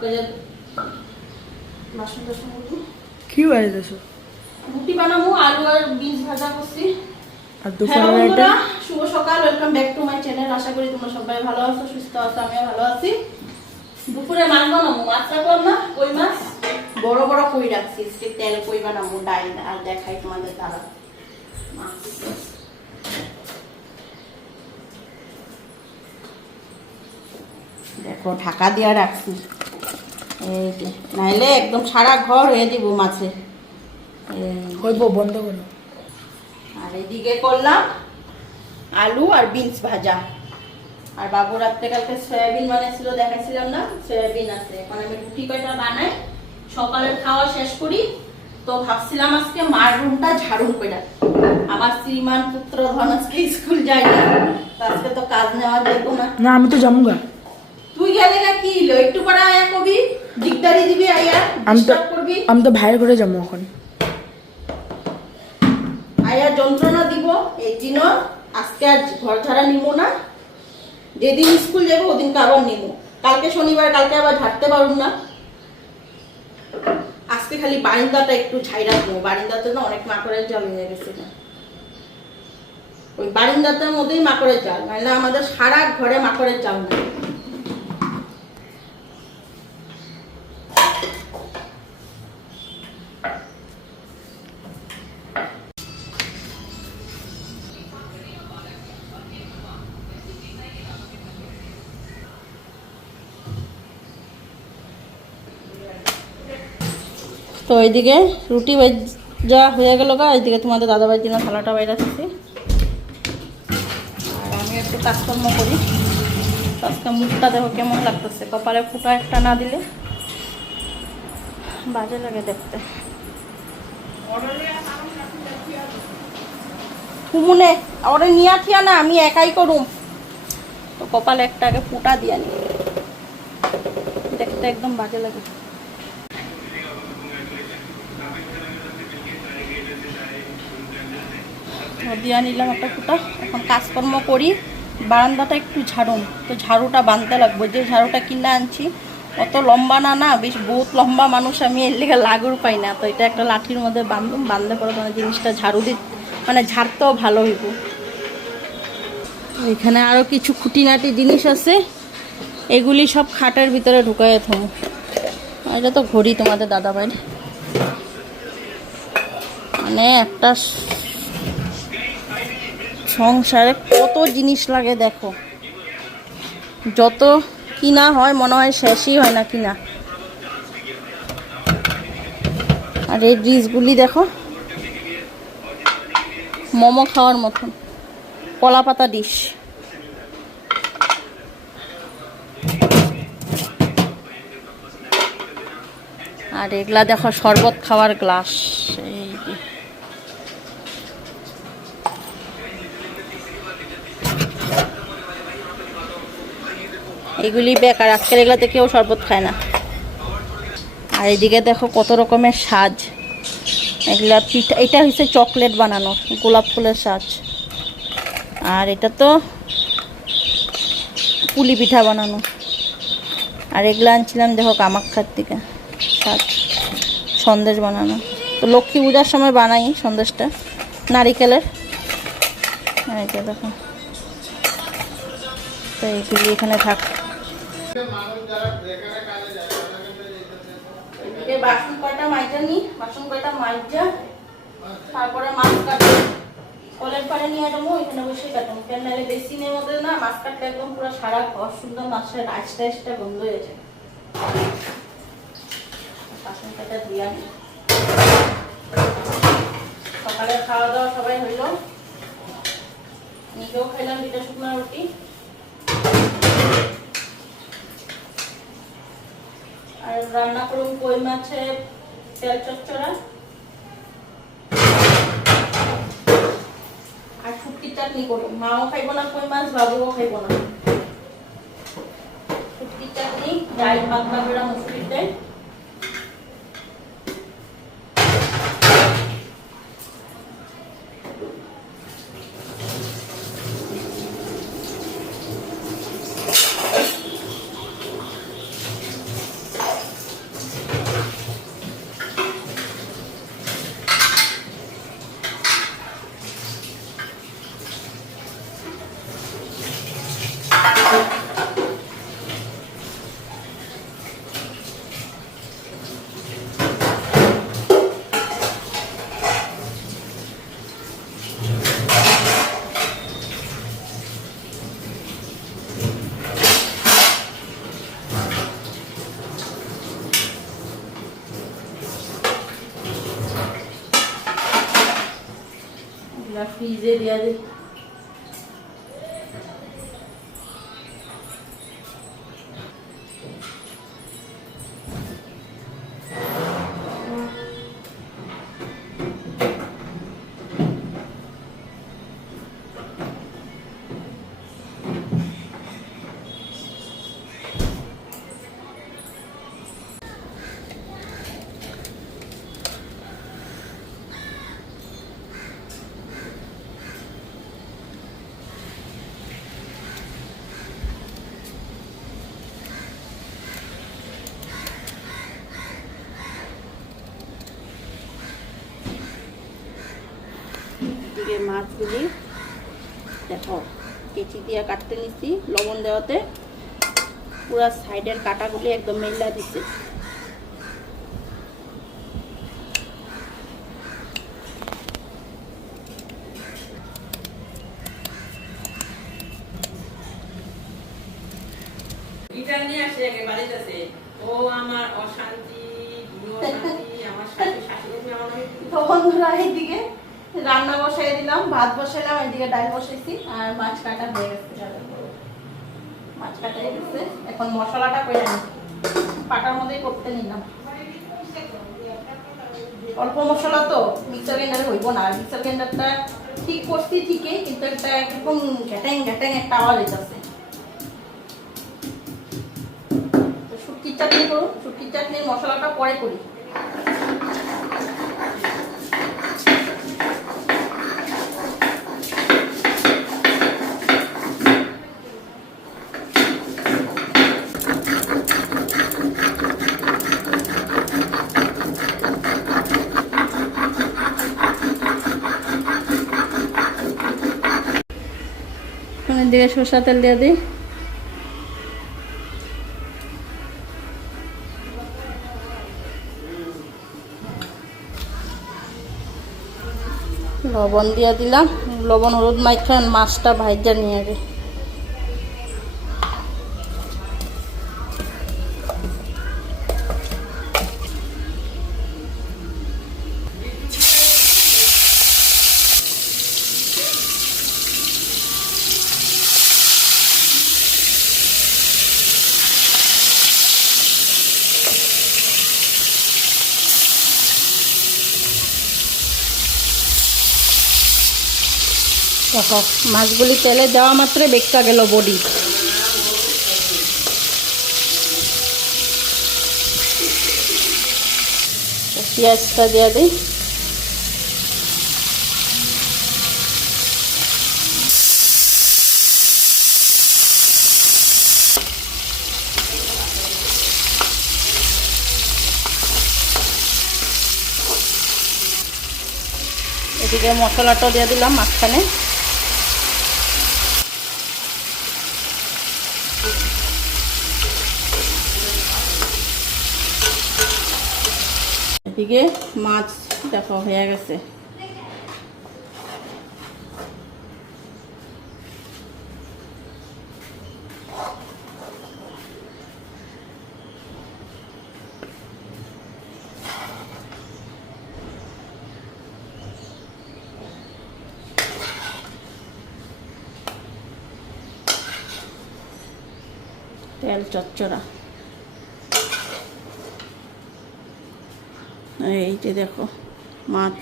তরকারি বাসন টাসন কি বাড়িতেছো? রুটি বানাবো, আলু আর বিনস ভাজা করছি। আর দুপুরে শুভ সকাল, welcome back to my channel. আশা করি তোমরা সবাই ভালো আছো, সুস্থ আছো, আমিও ভালো আছি। দুপুরে মাছ বানাবো, মাছ রাখলাম না, কই মাছ বড় বড় কই রাখছি, তেল কই বানাবো, ডাইল আর দেখাই তোমাদের দ্বারা মাছ। দেখো ঢাকা দিয়া রাখছি, এই যে নাইলে একদম সারা ঘর হয়ে দিব মাছে। হইব, বন্ধ করো। আর এদিকে করলাম আলু আর বিনস ভাজা। আর বাবু রাত্রে কালকে সয়াবিন বানাইছিল, দেখাইছিলাম না, সয়াবিন আছে। এখন আমি রুটি কয়টা বানাই, সকালের খাওয়া শেষ করি। তো ভাবছিলাম আজকে মার রুমটা ঝাড়ু কইরা, আমার শ্রীমান পুত্র ধন আজকে স্কুল যায় না, তো আজকে তো কাজ নেওয়া যাইব না। না আমি তো যামুগা। তুই গেলে না কি হলো, একটু পরে আয়া কবি দিকদারি দিবি, আয়া ডিস্টার্ব করবি। আমি তো ভাইয়ের ঘরে যাবো এখন, আয়া যন্ত্রণা দিব। এই জন্য আজকে আর ঘর ঝাড়া নিব না, যেদিন স্কুল যাবো ওদিন আবার নিব। কালকে শনিবার, কালকে আবার ঝাড়তে পারব না। আজকে খালি বারিন্দাটা একটু ঝাইরা দেবো, বারিন্দাতে না অনেক মাকড়ের জাল হয়ে গেছে না, ওই বারিন্দাটার মধ্যেই মাকড়ের জাল, নাহলে আমাদের সারা ঘরে মাকড়ের জাল নেই। তো এইদিকে রুটি যা হয়ে গেল গা, এইদিকে তোমাদের দাদাভাইয়ের জন্য থালাটা বাইরে আসছি। আর আমি একটু কাজকর্ম করি। আজকে মুখটা দেখো কেমন লাগতেছে, কপালে ফুটা একটা না দিলে বাজে লাগে দেখতে। হুমুনে ওরে নিয়া থিয়া না, আমি একাই করুম, তো কপালে একটা আগে ফুটা দিয়া নি, দেখতে একদম বাজে লাগে। দিয়া নিলাম একটা ফুটা। এখন কাজকর্ম করি, বারান্দাটা একটু ঝাড়ুম, তো ঝাড়ুটা বাঁধতে লাগবে। যে ঝাড়ুটা কিনে আনছি অত লম্বা না, না বেশ বহুত লম্বা মানুষ, আমি এর লেগে লাগুর পাই না, তো এটা একটা লাঠির মধ্যে বাঁধুম, বাঁধলে পরে মানে জিনিসটা ঝাড়ু মানে ঝাড়তেও ভালো হইব। এখানে আরও কিছু খুঁটিনাটি জিনিস আছে, এগুলি সব খাটের ভিতরে ঢুকাই থাম। এটা তো ঘড়ি তোমাদের দাদাভাইয়ের, মানে একটা সংসারে কত জিনিস লাগে দেখো, যত কিনা হয় মনে হয় শেষই হয় না কিনা। আর এই ডিশগুলি দেখো মোমো খাওয়ার মতন, কলা পাতা ডিশ। আর এগুলা দেখো শরবত খাওয়ার গ্লাস। এই এগুলি বেকার, আজকের এগুলাতে কেউ শরবত খায় না। আর এদিকে দেখো কত রকমের সাজ, এগুলা পিঠা, এটা হচ্ছে চকলেট বানানো, গোলাপ ফুলের সাজ। আর এটা তো পুলি পিঠা বানানো। আর এগুলো আনছিলাম দেখো কামাখ্যার থেকে সাজ, সন্দেশ বানানো। তো লক্ষ্মী পূজার সময় বানাই সন্দেশটা নারিকেলের। এটা দেখো, তো এইগুলি এখানে থাক। বাসন কয়টা মাইজা নি, বাসন কয়টা মাইজা তারপরে মাছ কাটবো, কলের পাড়ে নিয়ে যাবো, এখানে বসে কাটবো। কেন নাহলে বেসিনের মধ্যে না মাছ কাটলে একদম পুরো সারা ঘর সুন্দর মাছের আইসটা আইসটা বন্ধ হয়ে যায়। বাসন কয়টা ধুয়ে আনি। সকালে খাওয়া দাওয়া সবাই হইল, নিজেও খাইলাম দুটা শুকনো রুটি। আর রান্না করুন কই মাছের তেল চচ্চড়া আর শুটকির চাটনি করুন। মাও খাইব না কই মাছ, বাবুও খাইব না। শুটকির চাটনি, ডাল পাতলা বেড়া মুসুরির ডাল। ফ্রিজে দেওয়া দিই। এদিকে মাছগুলি দেখো কেচি দিয়ে কাটতে নিচ্ছি, লবণ দেওয়াতে পুরা সাইডের কাটাগুলি একদম মেলা দিচ্ছে। গিটার নিয়ে আসে আগে বাড়িতে আছে। ও আমার অশান্তি, অশান্তি, আমার শাশুড়ি আমার তো বন্ধুরা এইদিকে রান্না বসাই দিলাম, ভাত বসাইলাম, এদিকে ডাল বসাইছি আর মাছ কাটা হয়ে গেছে। মাছ কাটা হয়ে গেছে, এখন মশলাটা করে নিই, পাটার মধ্যেই করতে নিলাম। অল্প মশলা তো মিক্সার গ্রাইন্ডারে হইব না, আর মিক্সার গ্রাইন্ডারটা ঠিক করছি ঠিকই, কিন্তু একটা একদম ঘ্যাটাং ঘ্যাটাং একটা আওয়াজ হইতেছে। শুটকির চাটনি করুন, শুটকির চাটনির মশলাটা পরে করি। দিয়ে সরষা তেল দিয়ে দিই, লবণ দিয়ে দিলাম, লবণ হলুদ মাইখান মাছটা ভাইজা নিয়ে দিই। দেখো মাছগুলি তেলে দেওয়া মাত্রে বেক্কা গেল বডি। পেঁয়াজটা দিয়ে দিই, এদিকে মশলাটা দিয়ে দিলাম মাঝখানে। এদিকে মাছ দেখো হয়ে গেছে। তেল চচ্চড়া, এই যে দেখো মাছ।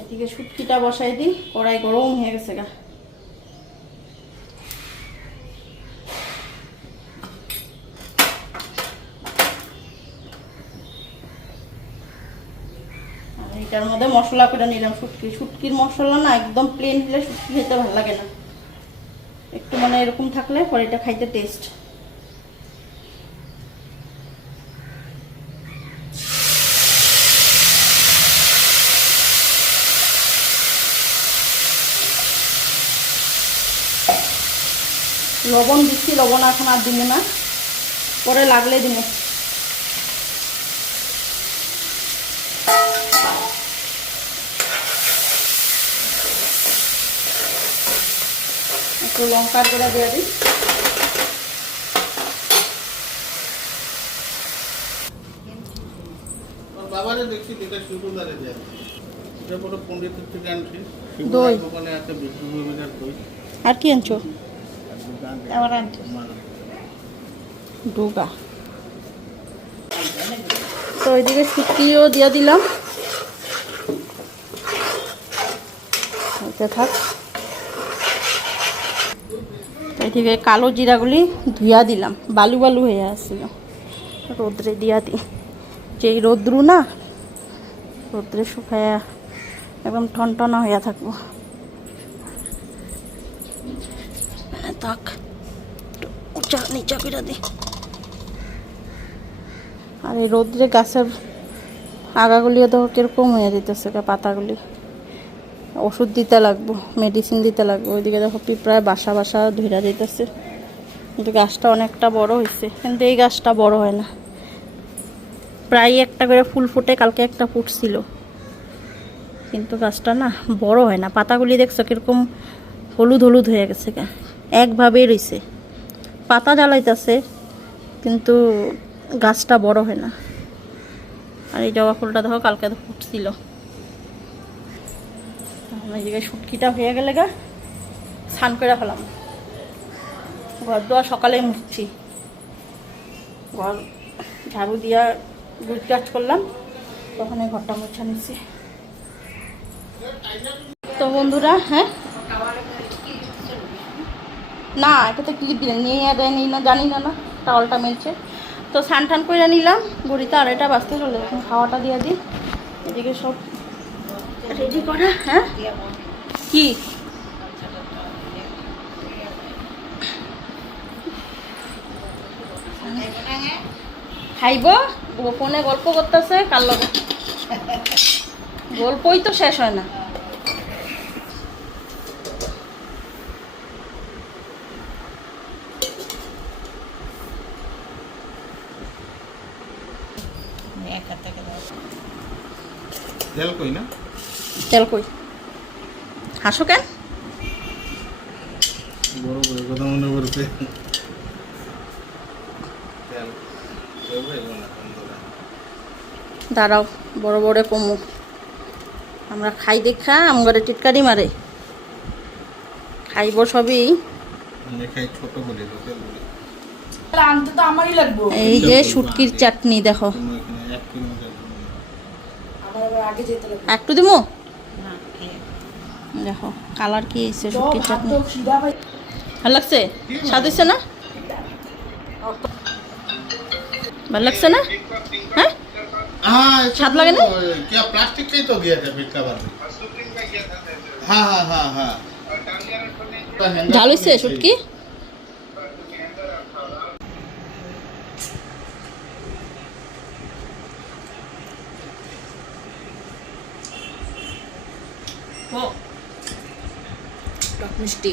এদিকে শুটকিটা বসাই দিই, কড়াই গরম হয়ে গেছে গা। এটার মধ্যে মশলা করে নিলাম শুটকির মশলা না একদম প্লেন হলে শুটকি খেতে ভালো লাগে না, একটু মানে এরকম থাকলে পরে এটা খাইতে টেস্ট। লবণ দিচ্ছি, লবণ এখন আর দিব না, পরে লাগলে দিব। একটু লঙ্কার গুঁড়া দিয়ে দিই। বাবারে দেখছি যেটা শিবুদারে দেয় এটা বড় পণ্ডিতের থেকে আনছি দই। শিবুদার দোকানে আছে বিষ্ণুদেবের দই আর কি আনছো? আর দোকান আবার আনছো ডুগা। তো ওইদিকে শুকিয়েও দিয়ে দিলাম, থাক। এইদিকে কালো জিরাগুলি ধুয়া দিলাম, বালু বালু হয়ে আসছিল, রোদ্রে দিয়া দিই। যেই রোদ্রু না, রোদ্রে শুকায়া একদম টনটনা হইয়া থাকবো। থাক, উঁচা নিচা করে দিই। আর এই রোদ্রে গাছের আগাগুলিও তো কিরকম হয়ে যেতেছে, পাতাগুলি। ওষুধ দিতে লাগবো, মেডিসিন দিতে লাগবো। ওইদিকে দেখো পিঁপড়ায় বাসা বাসা ধইরা দিতেছে। কিন্তু গাছটা অনেকটা বড় হয়েছে, কিন্তু এই গাছটা বড় হয় না। প্রায় একটা করে ফুল ফুটে, কালকে একটা ফুটছিল, কিন্তু গাছটা না বড় হয় না। পাতাগুলি দেখছো কিরকম হলুদ হলুদ হয়ে গেছে, একভাবেই রয়েছে। পাতা জ্বালাইতেছে কিন্তু গাছটা বড় হয় না। আর এই জবা ফুলটা দেখো কালকে তো ফুটছিল। এই জায়গায় শুটকিটা হয়ে গেলে গা স্নান করে ফেলাম। ঘর দোয়া সকালে মুছছি, ঘর ঝাড়ু দিয়া গুছ গাছ করলাম, তখন এই ঘরটা মুছা নিচ্ছি। তো বন্ধুরা, হ্যাঁ না এটাতে ক্লিপ দিলেন নিয়ে দেয়নি না, জানি না, না টাওয়ালটা মেলছে। তো স্নান টান করে নিলাম, ঘড়িতে 2:30 বাজতে চলে, এখন খাওয়াটা দিয়ে দিই। এদিকে সব রেডি করা। হ্যাঁ কি খাইব? ফোনে গল্প করতেছে কার লগে, গল্পই তো শেষ হয় না। তেল কই না তেল কই? হাসো কেন? বড় বড় কথা মনে পড়ছে তেল দাঁড়াও, বড় বড় কমু। আমরা খাই দেখা আমার টিটকারি মারে, খাইব সবই। খাই ছোট করে তেল বলে আনতে তো আমারই লাগবে। এই যে শুটকির চাটনি দেখো, এখানে 1 কিলো তেল আমার আবার আগে যেতে লাগবে। একটু দিমু। দেখো কালার কি এসে শুটকির চাটনি, ভালো লাগছে? স্বাদ হয়েছে না? ভালো লাগছে না? হ্যাঁ हाँ छाप लगे ना? क्या प्लास्टिक का ही तो दिया था पिछला बार में हाँ हाँ हाँ हाँ ঝাল হয়েছে শুটকি? মিষ্টি